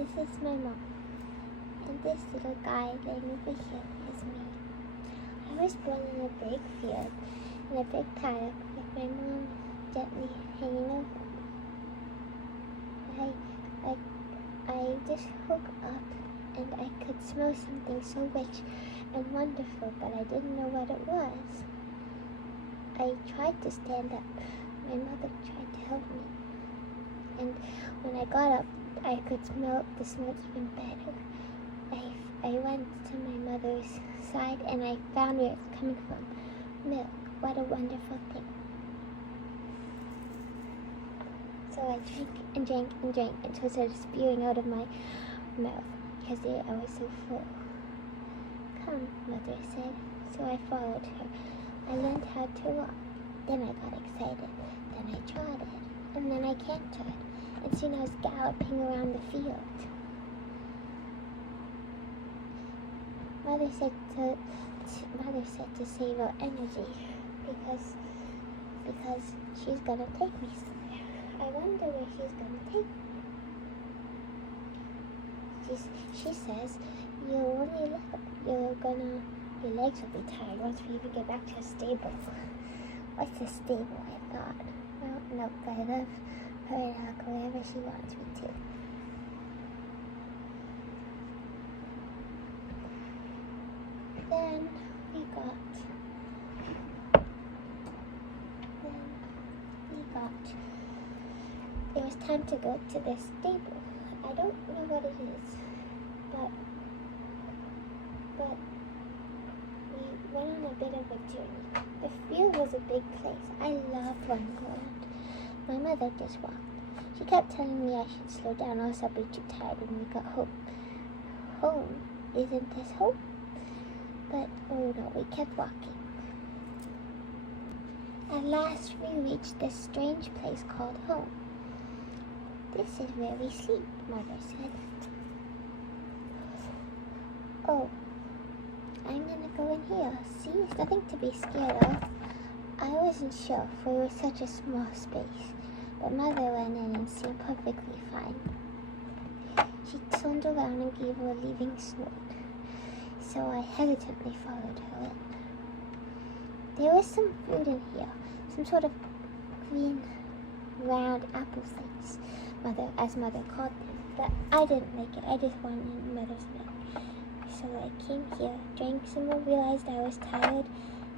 This is my mom. And this little guy laying over here is me. I was born in a big field, in a big paddock, with my mom gently hanging over me. I just woke up and I could smell something so rich and wonderful, but I didn't know what it was. I tried to stand up. My mother tried to help me. And when I got up, I could smell the smoke even better. I went to my mother's side and I found where it's coming from. Milk. What a wonderful thing. So I drank and drank and drank until it started spewing out of my mouth because I was so full. Come, Mother said. So I followed her. I learned how to walk. Then I got excited. Then I trotted. And then I cantered. And soon I was galloping around the field. Mother said to save our energy because she's gonna take me somewhere. I wonder where she's gonna take me. She says your legs will be tired once we even get back to a stable. What's a stable? I thought. Well, no, I love her and I'll go wherever she wants me to. Then it was time to go to the stable. I don't know what it is, but we went on a bit of a journey. The field was a big place. I loved running around. My mother just walked. She kept telling me I should slow down, else I'll be too tired when we got home. Home? Isn't this home? But, oh no, we kept walking. At last we reached this strange place called home. This is where we sleep, Mother said. Oh, I'm gonna go in here. See, there's nothing to be scared of. I wasn't sure, for it was such a small space. But Mother went in and seemed perfectly fine. She turned around and gave her a leaving snort. So I hesitantly followed her in. There was some food in here, some sort of green, round apple things, as Mother called them. But I didn't like it. I just wanted Mother's milk. So I came here, drank some more, realized I was tired,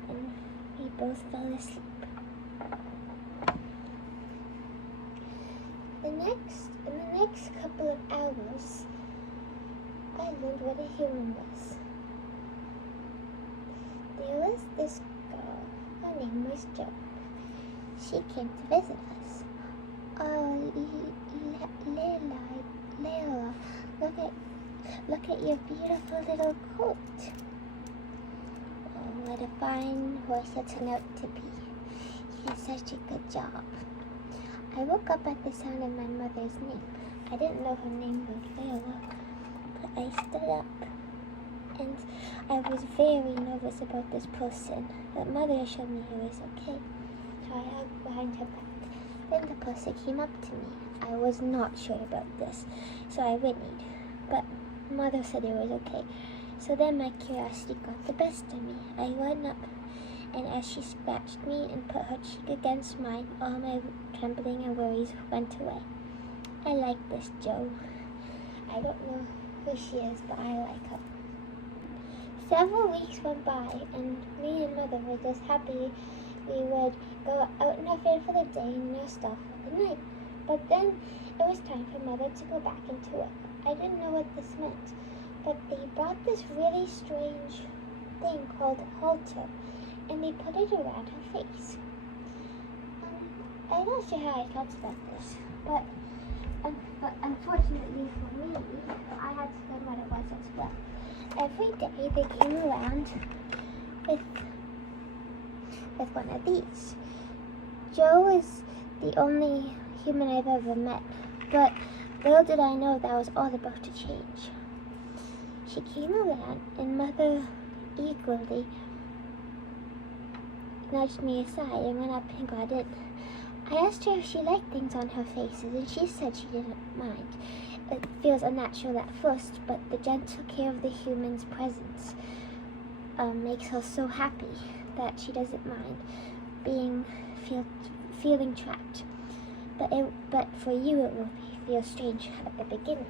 and we both fell asleep. In the next couple of hours, I learned what a human was. There was this girl, her name was Jo. She came to visit us. Oh, Layla, look at your beautiful little coat. Oh, what a fine horse it turned out to be. He did such a good job. I woke up at the sound of my mother's name. I didn't know her name was Layla, but I stood up. And I was very nervous about this person, but Mother assured me it was okay. So I hugged behind her back. Then the person came up to me. I was not sure about this, so I whinnied. But Mother said it was okay. So then my curiosity got the best of me. I went up, and as she scratched me and put her cheek against mine, all my trembling and worries went away. I like this Jo. I don't know who she is, but I like her. Several weeks went by, and me and Mother were just happy we would go out in our field for the day and our stuff for the night. But then it was time for Mother to go back into work. I didn't know what this meant, but they brought this really strange thing called a halter, and they put it around her face. I'm not sure how I felt about this, but unfortunately for me, I had to learn what it was as well. Every day they came around with one of these. Jo is the only human I've ever met, but little did I know that was all about to change. She came around and Mother eagerly nudged me aside and went up and got in. I asked her if she liked things on her faces, and she said she didn't mind. It feels unnatural at first, but the gentle care of the human's presence makes her so happy that she doesn't mind feeling trapped. But for you, it will feel strange at the beginning.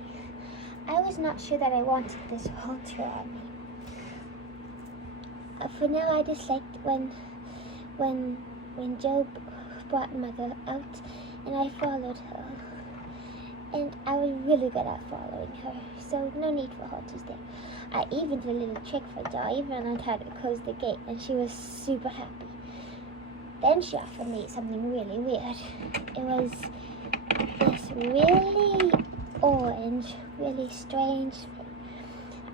I was not sure that I wanted this halter on me. For now, I just liked when Joe brought Mother out, and I followed her. And I was really good at following her, so no need for halters there. I even did a little trick for Jo. I even learned how to close the gate, and she was super happy. Then she offered me something really weird. It was this really orange, really strange thing.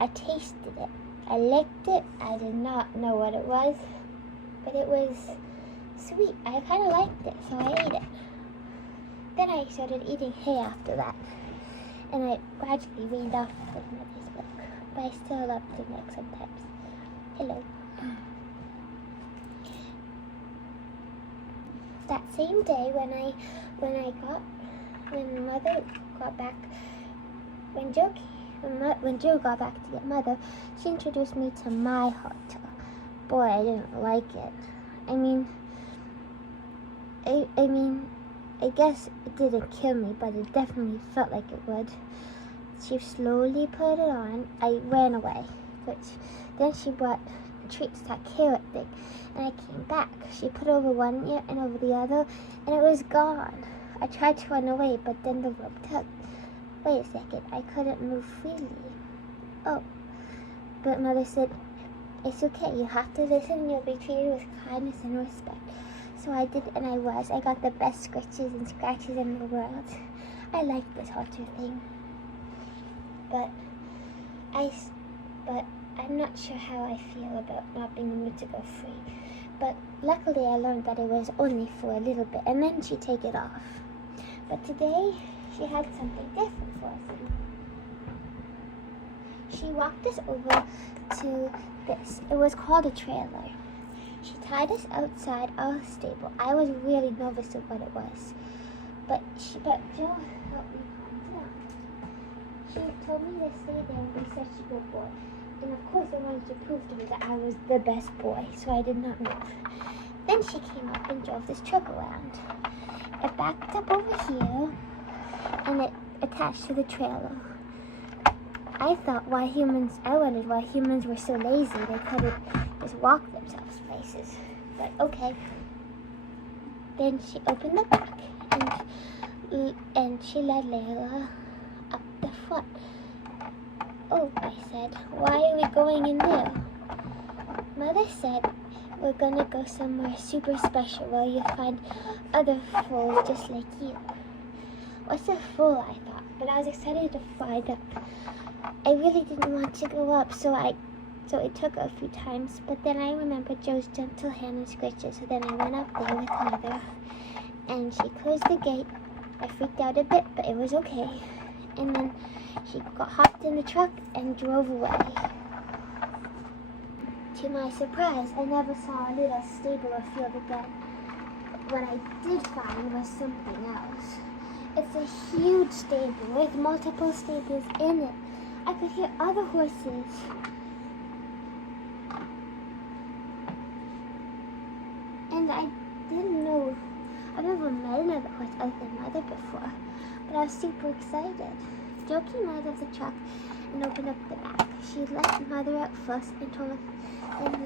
I tasted it. I licked it. I did not know what it was, but it was sweet. I kind of liked it, so I ate it. Then I started eating hay after that, and I gradually weaned off of Mother's milk, but I still love the milk sometimes. Hello. That same day when Joe got back to get Mother, she introduced me to my halter. Boy, I didn't like it. I guess it didn't kill me, but it definitely felt like it would. She slowly put it on. I ran away, then she brought treats, that carrot thing, and I came back. She put over one ear and over the other, and it was gone. I tried to run away, but then the rope tugged. Wait a second, I couldn't move freely. Oh, but Mother said, it's okay, you have to listen and you'll be treated with kindness and respect. So I did, and I was. I got the best scratches and scratches in the world. I like this halter thing. But I'm not sure how I feel about not being able to go free. But luckily I learned that it was only for a little bit, and then she'd take it off. But today, she had something different for us. She walked us over to this. It was called a trailer. She tied us outside our stable. I was really nervous of what it was. But Jo helped me calm down. She told me to stay there and be such a good boy. And of course I wanted to prove to her that I was the best boy, so I did not move. Then she came up and drove this truck around. It backed up over here, and it attached to the trailer. I wondered why humans were so lazy they couldn't just walk themselves places. But okay. Then she opened the back, and she led Layla up the front. Oh, I said, why are we going in there? Mother said, we're gonna go somewhere super special where you'll find other foals just like you. What's a foal, I thought, but I was excited to find out. I really didn't want to go up, so it took a few times, but then I remembered Joe's gentle hand and scratches, so then I went up there with Mother, and she closed the gate. I freaked out a bit, but it was okay. And then she hopped in the truck and drove away. To my surprise, I never saw a little stable or field again. What I did find was something else. It's a huge stable with multiple stables in it. I could hear other horses. And I didn't know, I've never met another horse other than Mother before, but I was super excited. Jo came out of the truck and opened up the back. She let Mother out first and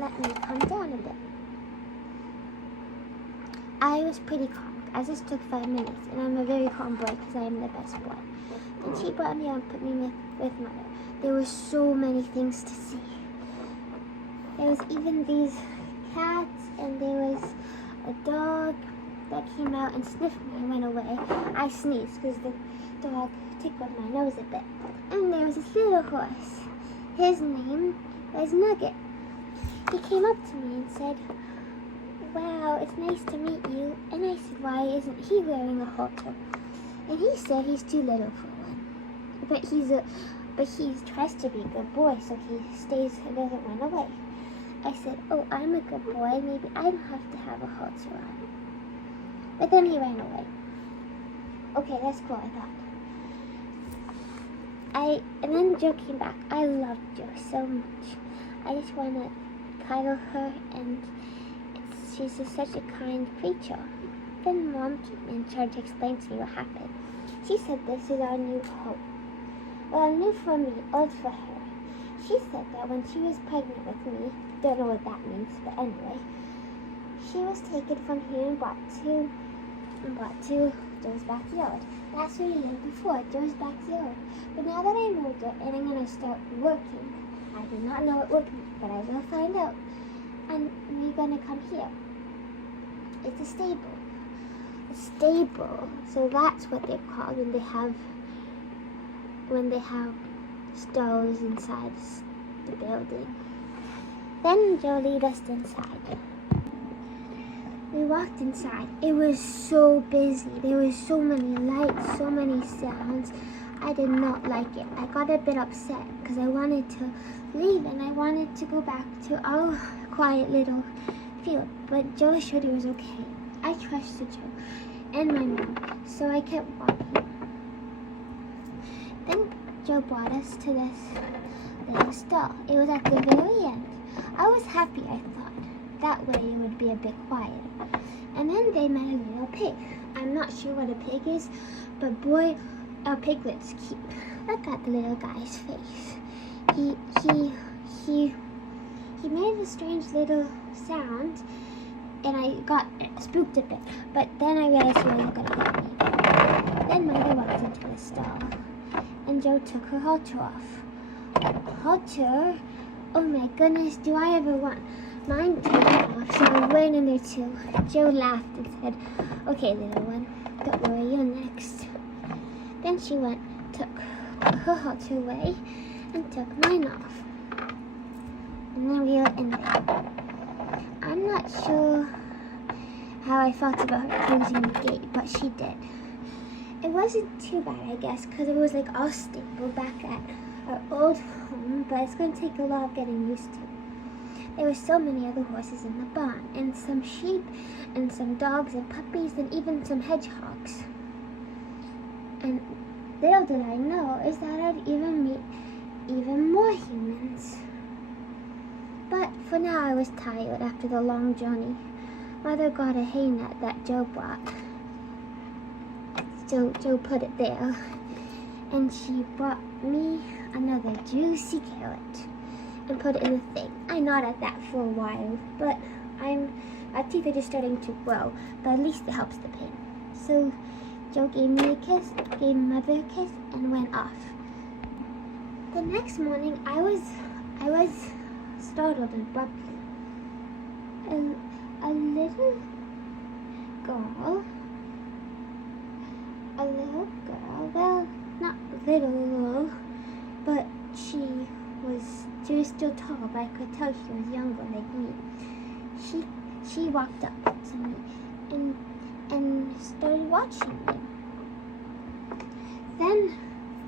let me calm down a bit. I was pretty calm, as this took 5 minutes, and I'm a very calm boy because I am the best boy. Then she brought me out and put me with Mother. There were so many things to see. There was even these cats, and there was a dog that came out and sniffed me and went away. I sneezed because the dog tickled my nose a bit. And there was this little horse. His name was Nugget. He came up to me and said, wow, it's nice to meet you. And I said, why isn't he wearing a halter? And he said he's too little for one. But he tries to be a good boy, so he stays and doesn't run away. I said, oh, I'm a good boy. Maybe I don't have to have a halter on. But then he ran away. Okay, that's cool, I thought. And then Joe came back. I loved Joe so much. I just want to cuddle her, and she's just such a kind creature. Then Mom came and tried to explain to me what happened. She said this is our new home. Well, new for me, old for her. She said that when she was pregnant with me, don't know what that means, but anyway, she was taken from here and brought to Joe's backyard. That's where we lived before, Joe's backyard. But now that I'm older and I'm going to start working, I do not know what work means, but I will find out. And we're going to come here. It's a stable. A stable. So that's what they're called when they have stalls inside the building. Then Joe led us inside. We walked inside. It was so busy. There were so many lights, so many sounds. I did not like it. I got a bit upset because I wanted to leave and I wanted to go back to our quiet little field. But Joe assured it was okay. I trusted Joe and my mom, so I kept walking. Then Joe brought us to this little stall. It was at the very end. I was happy, I thought. That way it would be a bit quiet. And then they met a little pig. I'm not sure what a pig is, but boy, our piglets keep. Look at the little guy's face. He made a strange little sound, and I got spooked a bit. But then I realized he wasn't going to hurt me. Then Mother walked into the stall, and Joe took her halter off. Halter? Oh my goodness, do I ever want? Mine came off, so I went in there too. Joe laughed and said, okay, little one, don't worry, you're next. Then she took her halter away and took mine off. And then we were in there. I'm not sure how I felt about her closing the gate, but she did. It wasn't too bad, I guess, because it was like all stable back at our old home, but it's going to take a lot of getting used to. There were so many other horses in the barn, and some sheep, and some dogs and puppies, and even some hedgehogs. And little did I know is that I'd even meet even more humans. But for now I was tired after the long journey. Mother got a hay net that Joe brought. Joe put it there. And she brought me another juicy carrot and put it in the thing. I gnawed at that for a while, but my teeth are just starting to grow, but at least it helps the pain. So Joe gave me a kiss, gave Mother a kiss, and went off. The next morning, I was startled abruptly. A little girl, well, not little, but she was still tall, but I could tell she was younger like me. She walked up to me and started watching me.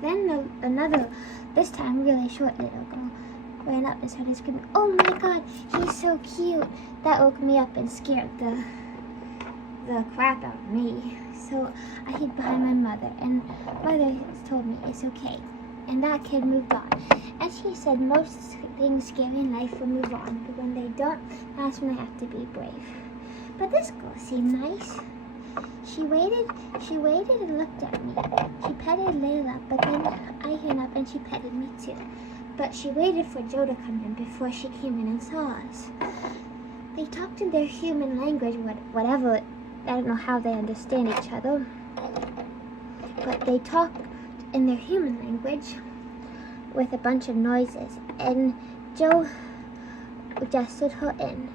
Then another, this time really short little girl, ran up and started screaming, "Oh my God, he's so cute!" That woke me up and scared the crap out of me. So I hid behind my mother, and Mother told me it's okay. And that kid moved on. And she said most things scary in life will move on, but when they don't, that's when I have to be brave. But this girl seemed nice. She waited and looked at me. She petted Layla, but then I came up and she petted me too. But she waited for Joe to come in before she came in and saw us. They talked in their human language, whatever, I don't know how they understand each other. But they talked in their human language with a bunch of noises, and Joe gestured her in.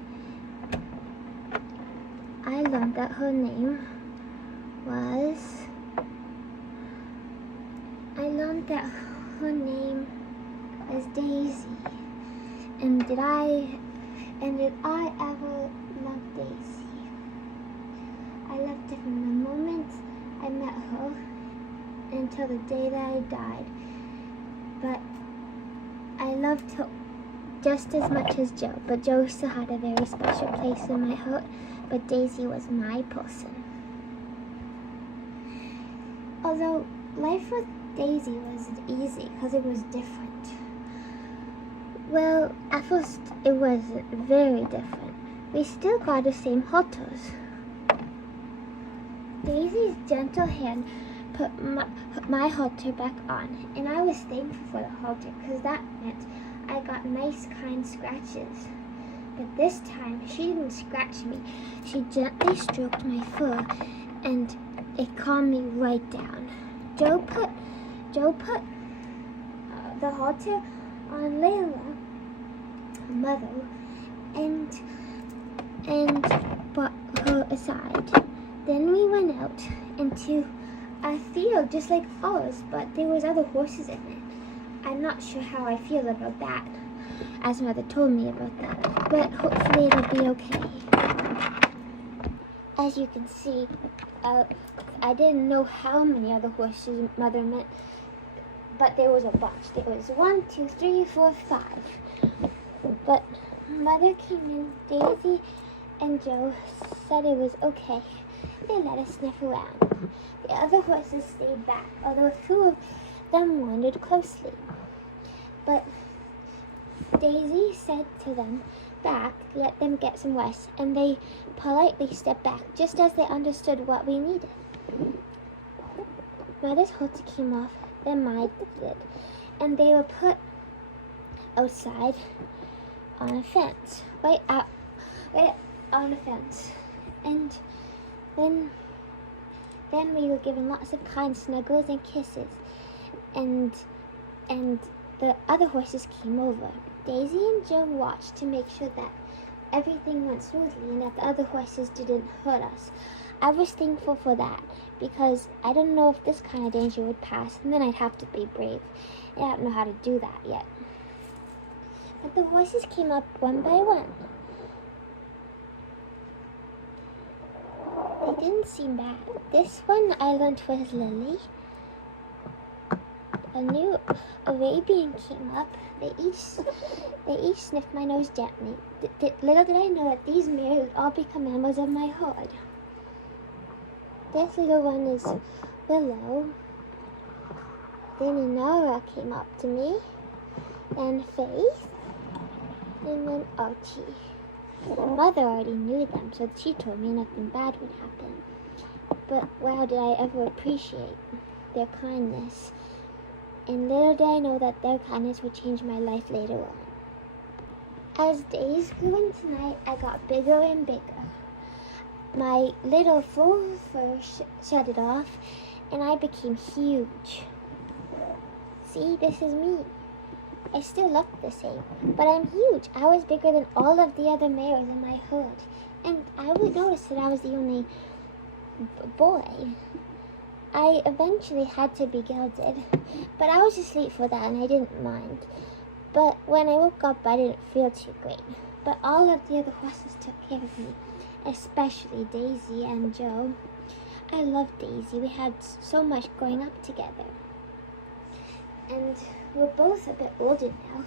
I learned that her name was Daisy. And did I ever love Daisy? I loved her from the moment I met her until the day that I died. But I loved her just as much as Joe. But Joe still had a very special place in my heart. But Daisy was my person. Although life with Daisy wasn't easy because it was different. Well, at first it wasn't very different. We still got the same halters. Daisy's gentle hand put my halter back on, and I was thankful for the halter because that meant I got nice, kind scratches. But this time, she didn't scratch me. She gently stroked my fur, and it calmed me right down. Joe put the halter on Layla, mother, and brought her aside. Then we went out into a field just like ours, but there was other horses in it. I'm not sure how I feel about that, as Mother told me about that, but hopefully it'll be okay. As you can see, I didn't know how many other horses Mother meant, but there was a bunch. There was 1, 2, 3, 4, 5. But Mother came in, Daisy and Joe said it was okay. They let us sniff around. The other horses stayed back, although a few of them wandered closely. But Daisy said to them back, let them get some rest, and they politely stepped back, just as they understood what we needed. Mother's halter came off, then mine did, and they were put outside on a fence, right on a fence, and then we were given lots of kind snuggles and kisses, and the other horses came over. Daisy and Joe watched to make sure that everything went smoothly and that the other horses didn't hurt us. I was thankful for that because I don't know if this kind of danger would pass, and then I'd have to be brave. I don't know how to do that yet. But the horses came up one by one. They didn't seem bad. This one I learned was Lily. A new Arabian came up. They each sniffed my nose gently. Little did I know that these mares would all become members of my herd. This little one is Willow. Then Inara came up to me. Then Faith. And then Archie. Mother already knew them, so she told me nothing bad would happen. But wow, did I ever appreciate their kindness. And little did I know that their kindness would change my life later on. As days grew into night, I got bigger and bigger. My little full fur shedded off, and I became huge. See, this is me. I still look the same, but I'm huge. I was bigger than all of the other mares in my herd, and I would notice that I was the only boy. I eventually had to be gelded, but I was asleep for that and I didn't mind. But when I woke up, I didn't feel too great. But all of the other horses took care of me, especially Daisy and Joe. I love Daisy. We had so much growing up together. And we're both a bit older now,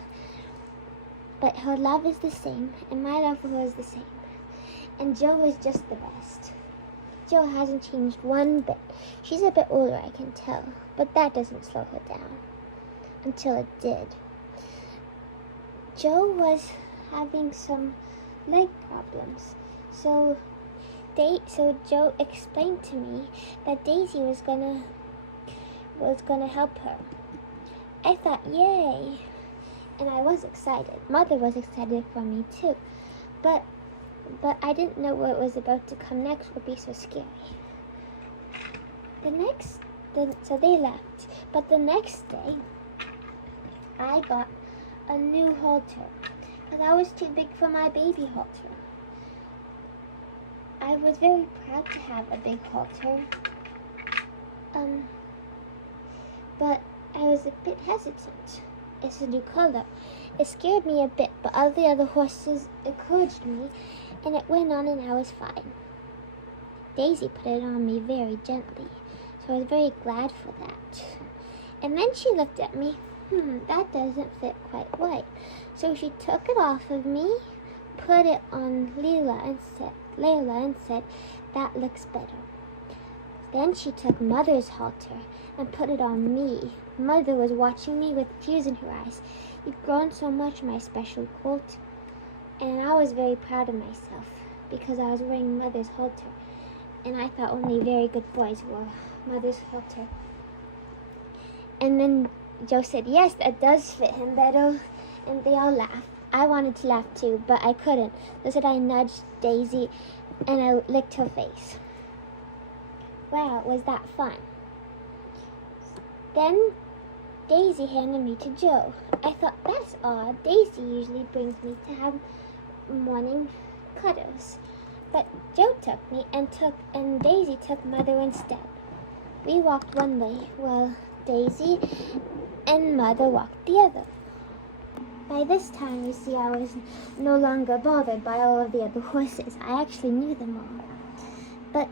but her love is the same, and my love for her is the same. And Joe is just the best. Joe hasn't changed one bit. She's a bit older, I can tell, but that doesn't slow her down. Until it did. Joe was having some leg problems, so Joe explained to me that Daisy was gonna help her. I thought, yay! And I was excited. Mother was excited for me too. But I didn't know what was about to come next would be so scary. So they left. But the next day, I got a new halter. Because I was too big for my baby halter. I was very proud to have a big halter. But I was a bit hesitant. It's a new color. It scared me a bit, but all the other horses encouraged me, and it went on and I was fine. Daisy put it on me very gently, so I was very glad for that. And then she looked at me, that doesn't fit quite right. So she took it off of me, put it on Layla and said, that looks better. Then she took Mother's halter and put it on me. Mother was watching me with tears in her eyes. You've grown so much, my special colt. And I was very proud of myself because I was wearing Mother's halter. And I thought only very good boys wore Mother's halter. And then Joe said, yes, that does fit him better. And they all laughed. I wanted to laugh too, but I couldn't. So I nudged Daisy and I licked her face. Wow, was that fun? Then Daisy handed me to Joe. I thought, that's odd. Daisy usually brings me to have morning cuddles. But Joe took me and Daisy took Mother instead. We walked one way while Daisy and Mother walked the other. By this time, you see, I was no longer bothered by all of the other horses. I actually knew them all. But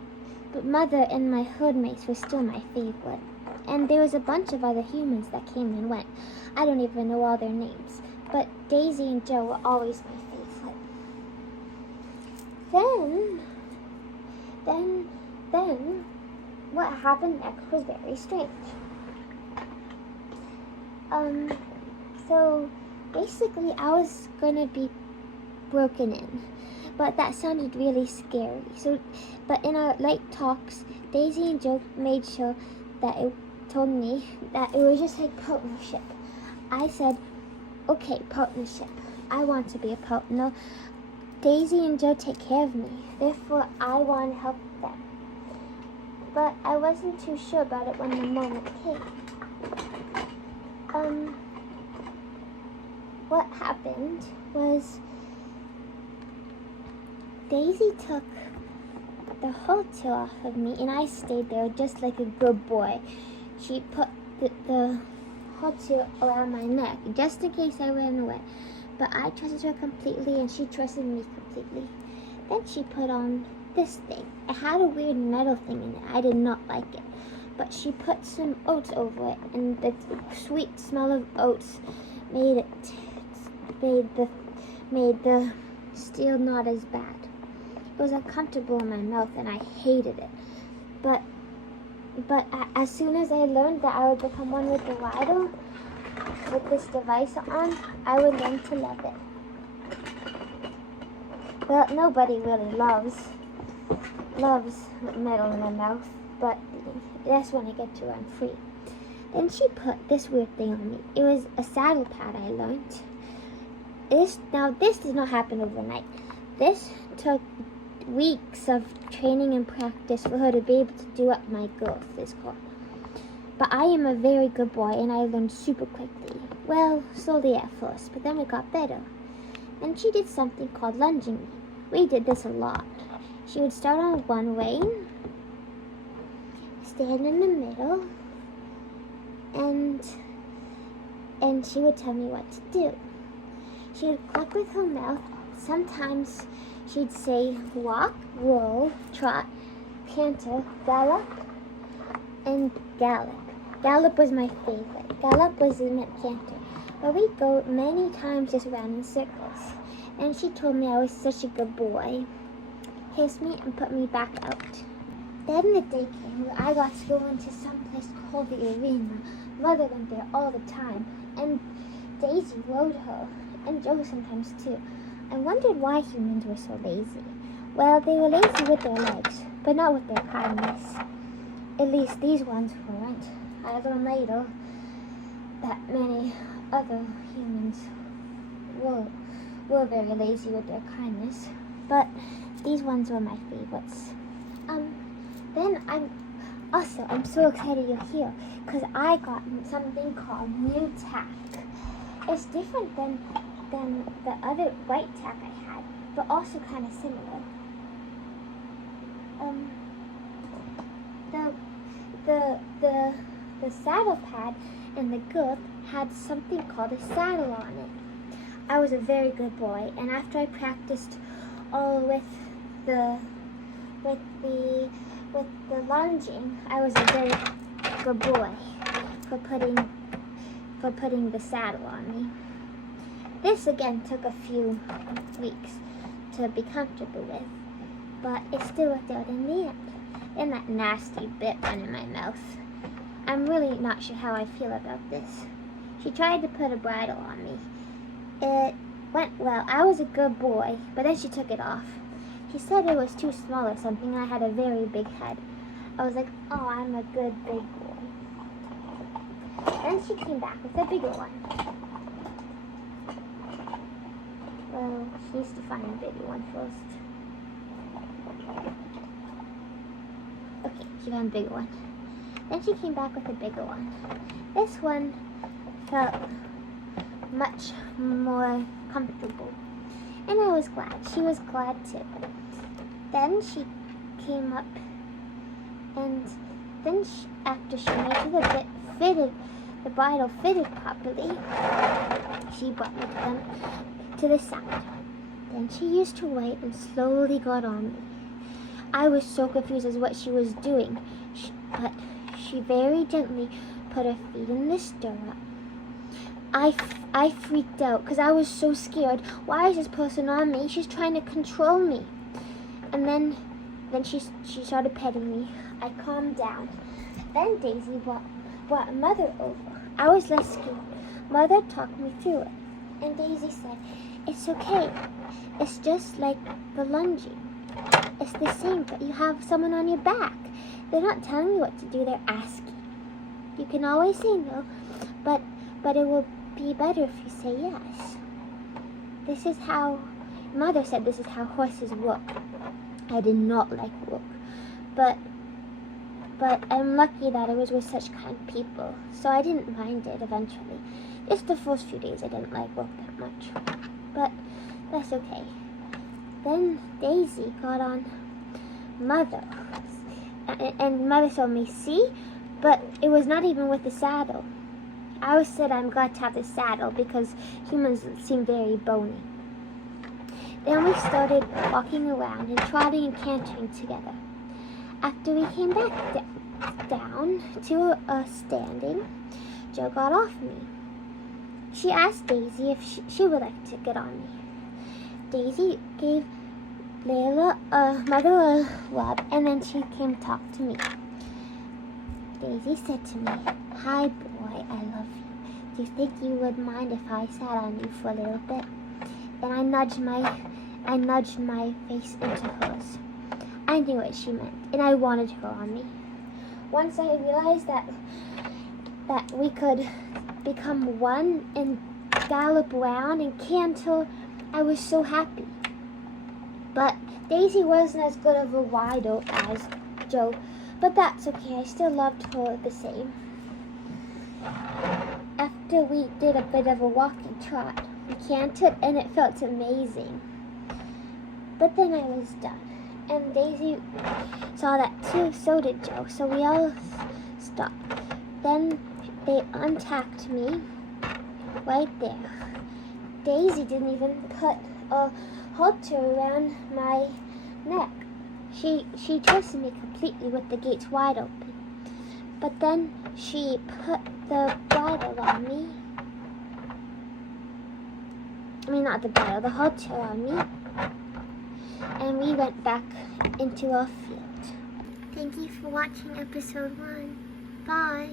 Mother and my herdmates were still my favorite. And there was a bunch of other humans that came and went. I don't even know all their names. But Daisy and Joe were always my favorite. Then, what happened next was very strange. So basically I was gonna be broken in, but that sounded really scary. But in our light talks, Daisy and Joe made sure that it told me that it was just like partnership. I said, okay, partnership. I want to be a partner. Daisy and Joe take care of me, therefore I want to help them. But I wasn't too sure about it when the moment came. What happened was Daisy took the halter off of me and I stayed there just like a good boy. She put the halter around my neck just in case I ran away. But I trusted her completely and she trusted me completely. Then she put on this thing. It had a weird metal thing in it. I did not like it. But she put some oats over it and the sweet smell of oats made the steel not as bad. It was uncomfortable in my mouth and I hated it. But as soon as I learned that I would become one with the rider, with this device on, I would learn to love it. Well, nobody really loves metal in their mouth, but that's when I get to run free. Then she put this weird thing on me. It was a saddle pad, I learned. This did not happen overnight. This took weeks of training and practice for her to be able to do what my girth is called. But I am a very good boy and I learned super quickly. Well, slowly at first, but then it got better. Then she did something called lunging me. We did this a lot. She would start on one rein, stand in the middle, and she would tell me what to do. She would cluck with her mouth. Sometimes she'd say walk, roll, trot, canter, gallop, and gallop. Gallop was my favorite. Gallop was meant canter. But we'd go many times just round in circles. And she told me I was such a good boy, kissed me, and put me back out. Then the day came where I got to go into some place called the arena. Mother went there all the time, and Daisy rode her, and Joe sometimes too. I wondered why humans were so lazy. Well, they were lazy with their legs, but not with their kindness. At least these ones weren't. I learned later that many other humans were very lazy with their kindness, but these ones were my favorites. Then I'm so excited you're here, because I got something called new tack. It's different than the other white tack I had, but also kind of similar. The saddle pad and the girth had something called a saddle on it. I was a very good boy, and after I practiced all with the lunging, I was a very good boy for putting the saddle on me. This again took a few weeks to be comfortable with, but it still worked out in the end. and that nasty bit went in my mouth. I'm really not sure how I feel about this. She tried to put a bridle on me. It went well. I was a good boy, but then she took it off. She said it was too small or something. I had a very big head. I was like, oh, I'm a good big boy. Then she came back with a bigger one. Well, she needs to find a bigger one first. Okay, she found a bigger one. Then she came back with a bigger one. This one felt much more comfortable. And I was glad. She was glad too. Then she came up, and then after she made sure the bridle fitted properly, she brought me to the side. Then she used her weight and slowly got on me. I was so confused as what she was doing, but she very gently put her feet in the stirrup. I freaked out because I was so scared. Why is this person on me? She's trying to control me. And then she started petting me. I calmed down. Then Daisy brought Mother over. I was less scared. Mother talked me through it. And Daisy said, it's okay. It's just like the lunging. It's the same, but you have someone on your back. They're not telling you what to do, they're asking. You can always say no, but it will be better if you say yes. This is how, Mother said this is how horses work. I did not like work, but I'm lucky that I was with such kind people, so I didn't mind it eventually. Just the first few days I didn't like work that much, but that's okay. Then Daisy got on Mother, and Mother told me, see, but it was not even with the saddle. I always said I'm glad to have the saddle because humans seem very bony. Then we started walking around and trotting and cantering together. After we came back down to a standing, Jo got off me. She asked Daisy if she would like to get on me. Daisy gave Layla Mother a rub, and then she came to talk to me. Daisy said to me, hi boy, I love you. Do you think you would mind if I sat on you for a little bit? Then I nudged my face into hers. I knew what she meant, and I wanted her on me. Once I realized that we could become one and gallop around and canter, I was so happy. But Daisy wasn't as good of a rider as Jo, but that's okay. I still loved her the same. After we did a bit of a walking trot, we cantered, and it felt amazing. But then I was done, and Daisy saw that too, so did Jo, so we all stopped. Then they untacked me right there. Daisy didn't even put a halter around my neck. She twisted me completely with the gates wide open. But then she put the bridle on me. I mean, not the bridle, the halter on me. And we went back into our field. Thank you for watching episode 1. Bye.